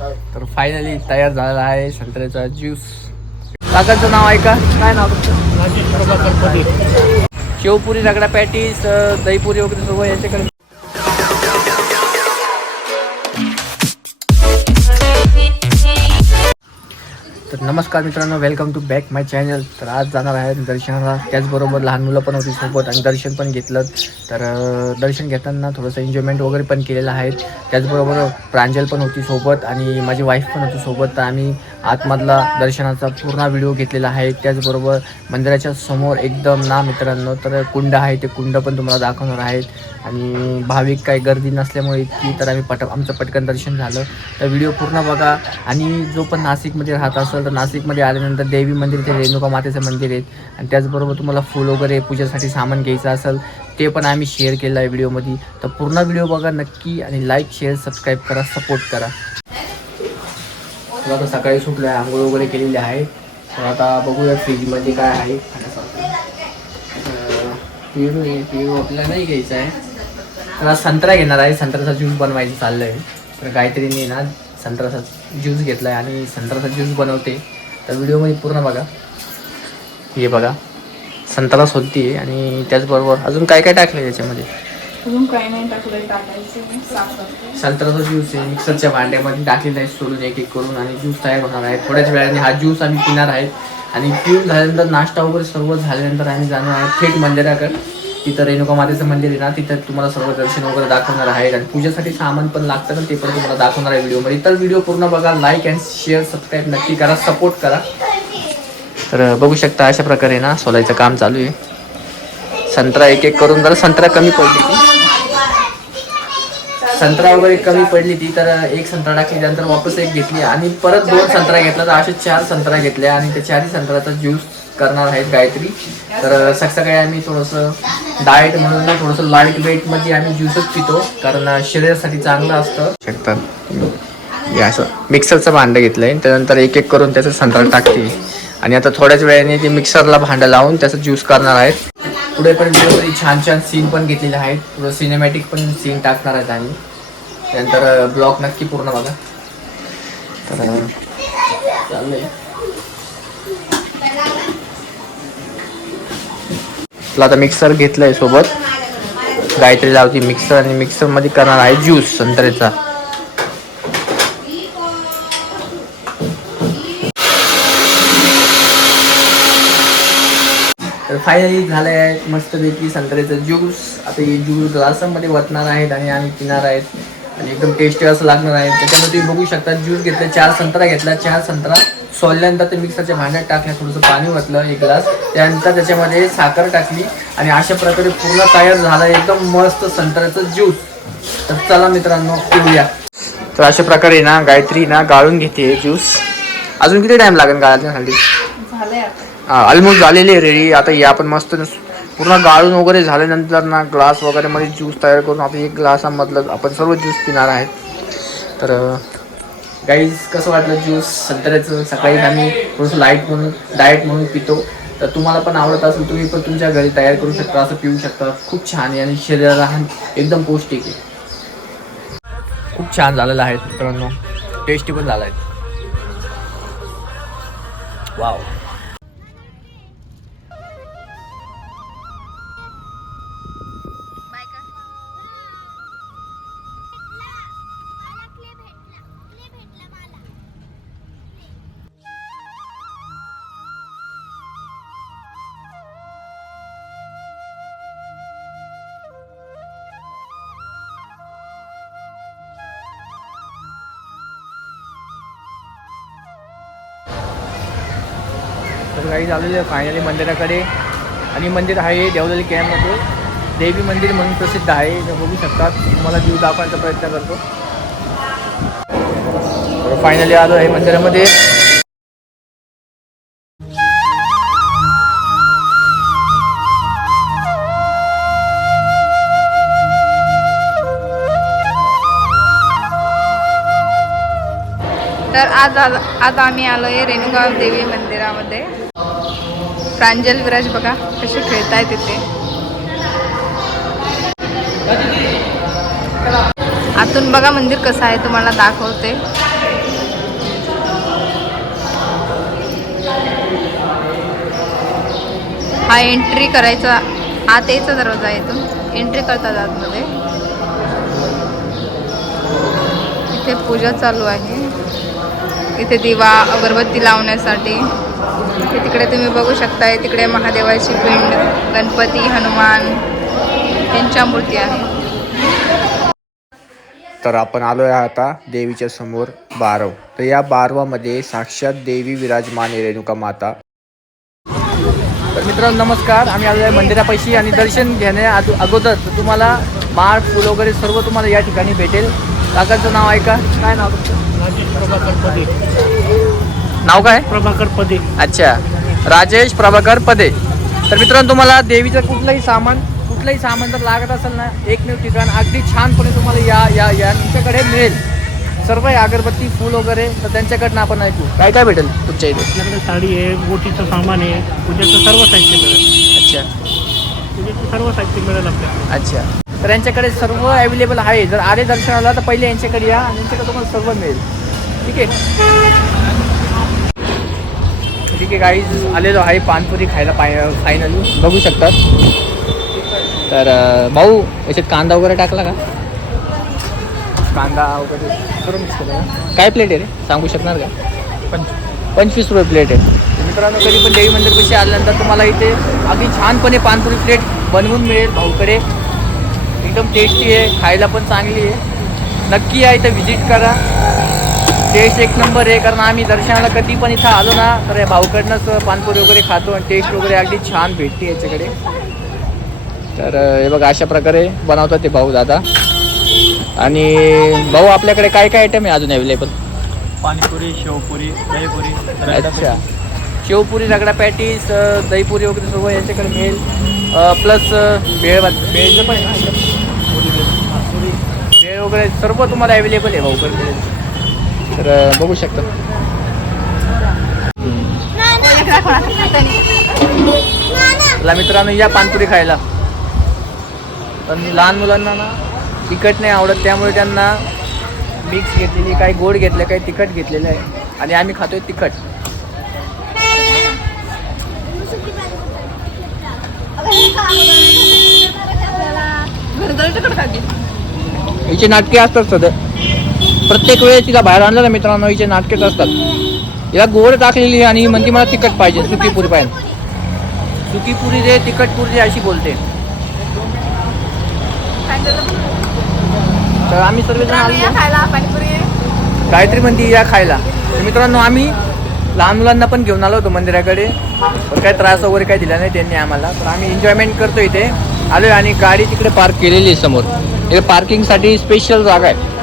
तर फायनली तयार झालेला आहे संत्र्याचा ज्यूस काकांचं नाव आहे का काय नाव तुमचं? शेवपुरी रगडा पॅटीस दहीपुरी वगैरे सर्व यांच्याकडे. तर नमस्कार मित्रांनो welcome to back my channel तर आज जाणार आहे दर्शनाला. त्याचबरोबर लहान मुलं पण होती सोबत आणि दर्शन पण घेतलं. तर दर्शन घेताना थोडंसं एन्जॉयमेंट वगैरे पण केलेलं आहे. त्याचबरोबर प्रांजल पण होती सोबत आणि माझी वाईफ पण होती सोबत. तर आम्ही आतमधला दर्शनाचा पूर्ण व्हिडिओ घेतलेला आहे. त्याचबरोबर मंदिराच्या समोर एकदम ना मित्रांनो तर कुंड आहे. ते कुंड पण तुम्हाला दाखवणार आहेत. आणि भाविक काही गर्दी नसल्यामुळे इतकी तर आम्ही पट आमचं पटकन दर्शन झालं. तर व्हिडिओ पूर्ण बघा. आणि जो पण नाशिकमध्ये राहत असं तर नाशिकमध्ये आल्यानंतर देवी मंदिर ते रेणुका मातेचं मंदिर आहे आणि त्याचबरोबर तुम्हाला फूल वगैरे पूजेसाठी सामान घ्यायचं असेल ते पण आम्ही शेअर केलं आहे व्हिडिओमध्ये. तर पूर्ण व्हिडिओ बघा नक्की आणि लाईक शेअर सबस्क्राईब करा सपोर्ट करा. तर आता सकाळी सुटलं आहे आंघोळ वगैरे केलेली आहे. तर आता बघूया फ्रीजमध्ये काय आहे. अं, पेरू आहे पेरू आपल्याला नाही घ्यायचं आहे. तर आज संत्रा घेणार आहे. संत्र्याचा ज्यूस बनवायचं चाललं आहे तर गायत्रीने ना संत्र्याचा ज्यूस घेतला आहे आणि संत्र्याचा ज्यूस बनवते. तर व्हिडिओमध्ये पूर्ण बघा. हे बघा. संत्रा सोलती आहे आणि त्याचबरोबर अजून काय काय टाकलं अजून नाही टाकायचं करते संत्र्याचा ज्यूस आहे मिक्सरच्या भांड्यामध्ये टाकलेला आहे सोडून एक एक करून आणि ज्यूस तयार होणार आहे. थोड्याच वेळाने हा ज्यूस आम्ही पिणार आहे आणि पिऊन झाल्यानंतर नाश्ता वगैरे सर्व झाल्यानंतर आम्ही जाणार आहे थेट मंदिराकडे. तिथं रेणुका मातेचं मंदिर आहे ना तिथं तुम्हाला सर्व दर्शन वगैरे दाखवणार आहे आणि पूजेसाठी सामान पण लागतं ना ते पण तुम्हाला दाखवणार आहे व्हिडिओमध्ये. तर व्हिडिओ पूर्ण बघा लाईक अँड शेअर सबस्क्राईब नक्की करा सपोर्ट करा. तर बघू शकता अशा प्रकारे ना सोलायचं काम चालू आहे. संत्रा एक एक करून जरा संत्रा कमी पडली ती. संत्रा वगैरे कमी पडली ती तर एक संत्रा टाकली त्यानंतर वापस एक घेतली आणि परत दोन संत्रा घेतला तर असे चार संत्रा घेतल्या आणि त्या चारही संत्र्याचा ज्यूस करणार आहेत गायत्री. तर सकाळी आम्ही थोडंसं डाएट म्हणून ना थोडंसं लाइट वेटमध्ये आम्ही ज्यूसच पितो. कारण शरीरासाठी चांगलं असतं. शकतात. हे असं मिक्सरचं भांडं घेतलंय. त्यानंतर एक एक करून त्याचं संत्रा टाकते. आणि आता थोड्याच वेळाने ते मिक्सरला भांडं लावून त्याचं ज्यूस करणार आहेत. पुढे पण व्हिडिओमध्ये छान छान सीन पण घेतलेले आहेत. पुढं सिनेमॅटिक पण सीन टाकणार आहेत आम्ही. त्यानंतर ब्लॉग नक्की पूर्ण बघा. तर चाललंय. तुला आता मिक्सर घेतलंय सोबत. गायत्री लावती मिक्सर आणि मिक्सरमध्ये करणार आहे ज्यूस संत्र्याचा तर फायनली झालं आहे मस्तपैकी संत्र्याचा ज्यूस आता हे ज्यूस ग्लासामध्ये वतणार आहेत आणि आम्ही पिणार आहेत. आणि एकदम टेस्टी असं लागणार आहे. त्याच्यामध्ये बघू शकता ज्यूस घेतला चार संत्रा घेतला चार संत्रा सोलल्यानंतर ते मिक्सरच्या भांड्यात टाकल्या थोडंसं पाणी वतलं एक ग्लास. त्यानंतर त्याच्यामध्ये साखर टाकली आणि अशा प्रकारे पूर्ण तयार झाला. एकदम मस्त संत्र्याचं ज्यूस. तर चला मित्रांनो पिऊया. तर अशा प्रकारे ना गायत्री ना गाळून घेते ज्यूस. अजून किती टाइम लागेल गाळण्यासाठी? आता. ऑलमोस्ट झालेली रेडी आता हे आपण मस्त पूर्ण गाळून वगैरे झाल्यानंतर ना ग्लास वगैरे मध्ये ज्यूस तयार करून आता एक ग्लासामधलं आपण सर्व ज्यूस पिणार आहेत तर गाईज कसं वाटलं ज्यूस संत्र्याचं सकाळी आम्ही थोडंसं लाइट म्हणून डाएट म्हणून पितो. तर तुम्हाला पण आवडत असेल तुम्ही पण तुमच्या घरी तयार करू शकता असं पिऊ शकता. खूप छान आहे आणि शरीराला एकदम पौष्टिक आहे. खूप छान झालेलं आहे मित्रांनो. टेस्टी पण झाला आहे वाव गाडी काही आहे. फायनली मंदिराकडे. आणि मंदिर आहे देवदली कॅम्पमध्ये देवी मंदिर म्हणून प्रसिद्ध आहे. बघू शकतात. तुम्हाला जीव दाखवण्याचा प्रयत्न करतो. फायनली आलो आहे मंदिरामध्ये. तर आज आज आम्ही आलो आहे रेणुका देवी मंदिरामध्ये. प्रांजल विराज बघा कसे खेळताय तिथे. आतून बघा मंदिर कसं आहे तुम्हाला दाखवते. हा एंट्री करायचा हा तेचा दरवाजा आहे इथून. एंट्री करतात आतमध्ये. इथे पूजा चालू आहे. इथे दिवा अगरबत्ती लावण्यासाठी. इथे तिकडे तुम्ही बघू शकताय तिकडे महादेवाची पिंड गणपती हनुमान यांच्या मूर्ती आहे तर आपण आलो आहे आता देवीच्या समोर बारव. तर या बारवामध्ये साक्षात देवी विराजमान आहे रेणुका माता. तर मित्रांनो नमस्कार. आम्ही आलो आहे मंदिरापाशी आणि दर्शन घेण्या अगोदर तर तुम्हाला माळ फुल वगैरे सर्व तुम्हाला या ठिकाणी भेटेल. काकाचं नाव आहे का? काय नाव? राजेश प्रभाकर नाव काय? प्रभाकर पदे. अच्छा. राजेश प्रभाकर पदे. तर मित्रांनो तुम्हाला देवीचं कुठलंही सामान कुठलंही सामान जर लागत असेल ना एकमेव ठिकाण अगदी छानपणे तुम्हाला या या यांच्याकडे मिळेल. सर्व अगरबत्ती फूल वगैरे तर त्यांच्याकडनं आपण ऐकू. काय काय भेटेल तुमच्या इथे? आपल्याकडे साडी आहे बोटीचं सामान आहे पूजेचं सर्व साहित्य मिळेल. अच्छा. पूजेचं सर्व साहित्य मिळेल आपल्याकडे. अच्छा. तर यांच्याकडे सर्व अवेलेबल आहे. जर आले दर्शनाला तर पहिले यांच्याकडे या आणि यांच्याकडे तुम्हाला सर्व मिळेल. ठीक आहे? ठीक आहे काही आलेलो आहे पानपुरी खायला पाय फायनली बघू शकतात. तर भाऊ याच्यात कांदा वगैरे टाकला का? कांदा वगैरे सर्व मिक्स केलं का? काय प्लेट आहे रे? सांगू शकणार का? पण पंचवीस रुपये प्लेट आहे. तर मित्रांनो कधी पण देवी मंदिरपाशी आल्यानंतर तुम्हाला इथे अगदी छानपणे पानपुरी प्लेट बनवून मिळेल भाऊकडे. एकदम टेस्टी आहे खायला पण चांगली आहे. नक्की या इथं व्हिजिट करा. टेस्ट एक नंबर आहे कारण आम्ही दर्शनाला कधी पण इथं आलो ना तर या भाऊकडनंच पानपुरी वगैरे खातो आणि टेस्ट वगैरे अगदी छान भेटते याच्याकडे. तर हे बघा अशा प्रकारे बनवतात ते भाऊ दादा. आणि भाऊ आपल्याकडे काय काय आयटम आहे अजून अवेलेबल पाणीपुरी शेवपुरी दहीपुरी अच्छा. शेवपुरी रगडा पॅटीस दहीपुरी वगैरे सर्व यांच्याकडे मिळेल. प्लस भेळ भेळचं पण आहे. ना? भेळ वगैरे सर्व तुम्हाला अवेलेबल आहे भाऊकडे. तर बघू शकता. चला मित्रांनो या पानपुरी खायला. पण लहान मुलांना ना तिखट नाही आवडत त्यामुळे त्यांना मिक्स घेतलेली काही गोड घेतलं काही तिखट घेतलेलं आहे. आणि आम्ही खातोय तिखट. हिचे नाटके असतात सध्या. प्रत्येक वेळेस तिला बाहेर आणलं ना मित्रांनो हिचे नाटकेच असतात. हिला गोड टाकलेली आणि म्हणते मला तिखट पाहिजे सुकी पुरी पाहिजे. सुकी पुरी दे तिखट पुरी दे अशी बोलते. तर आम्ही सर्वजण आलो. गायत्री म्हणते या खायला. तर मित्रांनो आम्ही लहान मुलांना पण घेऊन आलो होतो मंदिराकडे. पण काय त्रास वगैरे काही दिला नाही त्यांनी आम्हाला. तर आम्ही एन्जॉयमेंट करतो इथे. आलोय आणि गाडी तिकडे पार्क केलेली आहे समोर. इथे पार्किंगसाठी स्पेशल जागा आहे.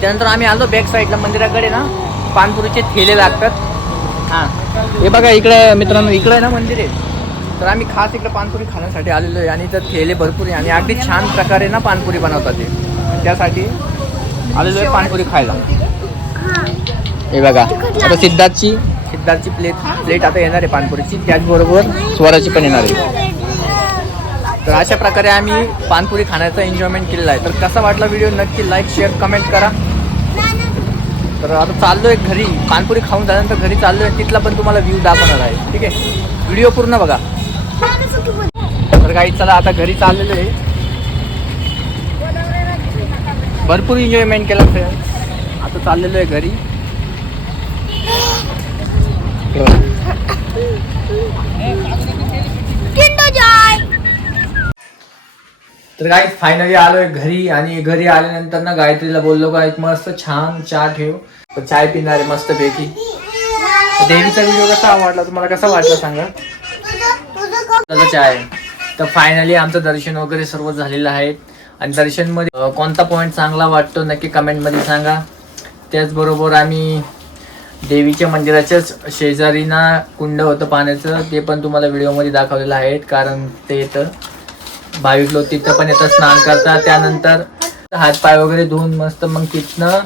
त्यानंतर आम्ही आलो बॅक साईडला मंदिराकडे ना पानपुरीचे ठेले लागतात. हां. हे बघा इकडे मित्रांनो इकडे आहे ना मंदिर आहे. तर आम्ही खास इकडे पानपुरी खाण्यासाठी आलेलो आहे. आणि तर ठेले भरपूर आहे. आणि अगदी छान प्रकारे ना पानपुरी बनवतात ते. त्यासाठी आलेलो आहे पानपुरी खायला. हे बघा आता सिद्धार्थची सिद्धार्थची प्लेट प्लेट आता येणार आहे पानपुरीची. त्याचबरोबर स्वराची पण येणार आहे. तर अशा प्रकारे आम्ही पानपुरी खाण्याचा एन्जॉयमेंट केलेला आहे. तर कसा वाटला व्हिडिओ नक्की लाईक शेअर कमेंट करा. तर आता चाललो आहे घरी. पानपुरी खाऊन झाल्यानंतर घरी चाललो आहे तिथला पण तुम्हाला व्ह्यू दाखवणार आहे. ठीक आहे? व्हिडिओ पूर्ण बघा. तर काही चला आता घरी चाललेलो आहे. भरपूर एन्जॉयमेंट केला सर आता चाललेलो आहे घरी. तर काय फायनली आलोय घरी आणि घरी आल्यानंतर ना गायत्रीला बोललो का एक मस्त छान चहा ठेव. चाय पिणार आहे मस्त पैकी. देवीचा व्हिडिओ कसा आवडला तुम्हाला? कसा वाटला सांगा? त्याचा चाय. तर फायनली आमचं दर्शन वगैरे सर्व झालेलं आहे. आणि दर्शनमध्ये कोणता पॉईंट चांगला वाटतो नक्की कमेंटमध्ये सांगा. त्याचबरोबर आम्ही देवीच्या मंदिराच्याच शेजारी ना कुंड होतं पाण्याचं ते पण तुम्हाला व्हिडिओमध्ये दाखवलेलं आहे कारण ते तर भाविक लोक तिथं पण येतात स्नान करतात. त्यानंतर हातपाय वगैरे धुवून मस्त मग तिथनं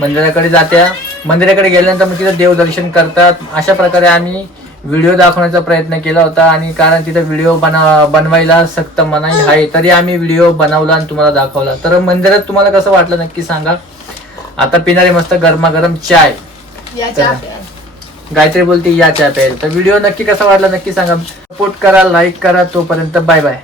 मंदिराकडे जात्या. मंदिराकडे गेल्यानंतर मग तिथं देवदर्शन करतात. अशा प्रकारे आम्ही व्हिडिओ दाखवण्याचा प्रयत्न केला होता आणि कारण तिथं व्हिडिओ बना बनवायला सक्त मनाई आहे तरी आम्ही व्हिडिओ बनवला आणि तुम्हाला दाखवला. तर मंदिरात तुम्हाला कसं वाटलं नक्की सांगा. आता पिणारे मस्त गरमागरम चाय. गायत्री बोलते या चहा प्यायला. तर व्हिडिओ नक्की कसा वाटला नक्की सांगा. सपोर्ट करा लाईक करा तोपर्यंत बाय बाय.